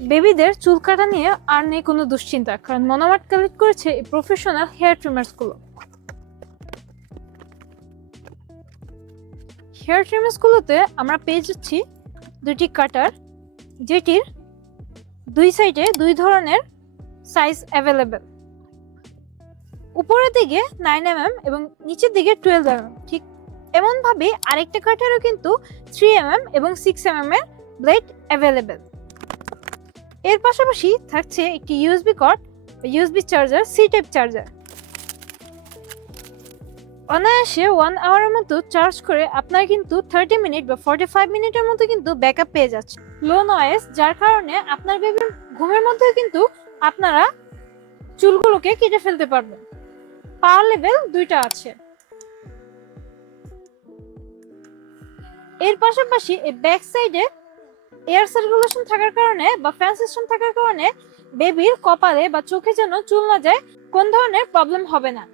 বেবিদের চুল কাটা নিয়ে আর নেই কোনো দুশ্চিন্তা, কারণ মনোমার্ট কালেক্ট করেছে এই প্রফেশনাল হেয়ার ট্রিমার্সগুলো হেয়ার ট্রিমার্সগুলোতে আমরা পেয়ে যাচ্ছি দুটি কাটার যেটির দুই সাইডে দুই ধরনের সাইজ অ্যাভেলেবেল উপরের দিকে নাইন এম এম এবং নিচের দিকে টুয়েলভ এম এম ঠিক এমনভাবে আরেকটা কাটারও কিন্তু থ্রি এম এম এবং সিক্স এম এম এর ব্লেড অ্যাভেলেবেল এর পাশাপাশি থাকছে একটি USB cord USB charger C type charger অনায়াসে ওয়ান আওয়ারের মতো চার্জ করে আপনার কিন্তু থার্টি মিনিট বা ফর্টি ফাইভ মিনিটের মতো কিন্তু ব্যাকআপ পেয়ে যাচ্ছে লো নয়েস যার কারণে আপনার বেবির ঘুমের মধ্যেও কিন্তু আপনারা চুলগুলোকে কেটে ফেলতে পারবেন। পাওয়ার লেভেল দুইটা আছে। এর পাশাপাশি এই ব্যাক সাইডে এয়ার সার্কুলেশন থাকার কারণে বা ফ্যান সিস্টেম থাকার কারণে বেবির কপালে বা চোখে যেন চুল না যায়, কোন ধরনের প্রবলেম হবে না।